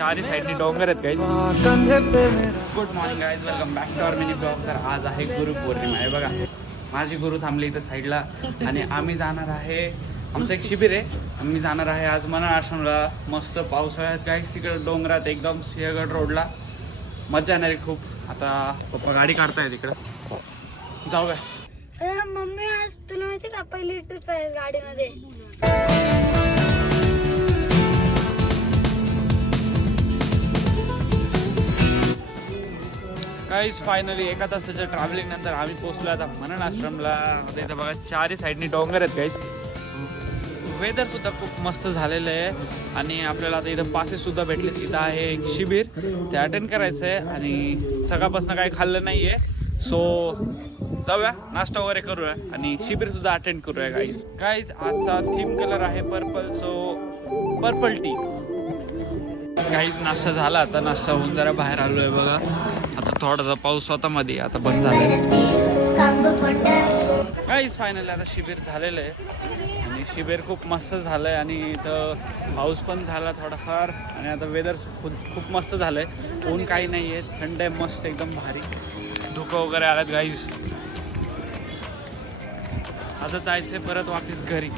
चारही साईडनी डोंगर आहेत guys. Good morning guys, welcome back to our mini blog. तर आज आहे गुरुपौर्णिमा आहे बघा. माझी गुरु थांबली इथं साईडला आणि आम्ही जाणार आहे, आमचं एक शिबिर आहे. आम्ही जाणार आहे आज मनाळ आश्रमला. मस्त पावसाळ्यात गाईज तिकडे डोंगरात एकदम सिंहगड रोडला मजा येणार आहे खूप. आता पप्पा गाडी काढताय तिकडं, जाऊया. मम्मी आज तुला माहिती का पहिली ट्रिप आहे गाडीमध्ये. काहीच फायनली एका तासाच्या ट्रॅव्हलिंग नंतर आम्ही पोहोचलो आता मनाळ आश्रमला. आता इथं बघा चारही साईडनी डोंगर आहेत काहीच. वेदर सुद्धा खूप मस्त झालेलं आहे आणि आपल्याला आता इथं पासेस सुद्धा भेटले. इथं आहे एक शिबिर, ते अटेंड करायचं आहे आणि सकाळपासून काही खाल्लं नाही आहे. सो जाऊया, नाश्ता वगैरे करूया आणि शिबिर सुद्धा अटेंड करूया गाईज. गाईज आजचा थीम कलर आहे पर्पल, सो पर्पल टी. काहीच नाश्ता झाला, आता नाश्ता होऊन जरा बाहेर आलो आहे बघा. आता थोडासा पाऊस स्वतःमध्ये आता बंद झालाय. काहीच फायनली आता शिबिर झालेलं आहे आणि शिबिर खूप मस्त झालंय आणि इथं पाऊस पण झाला थोडाफार आणि आता वेदर खूप मस्त झालंय. ऊन काही नाही आहे, थंड आहे, मस्त एकदम भारी. धुकं वगैरे आल्यात गाईज. आता जायचंय परत वापस घरी.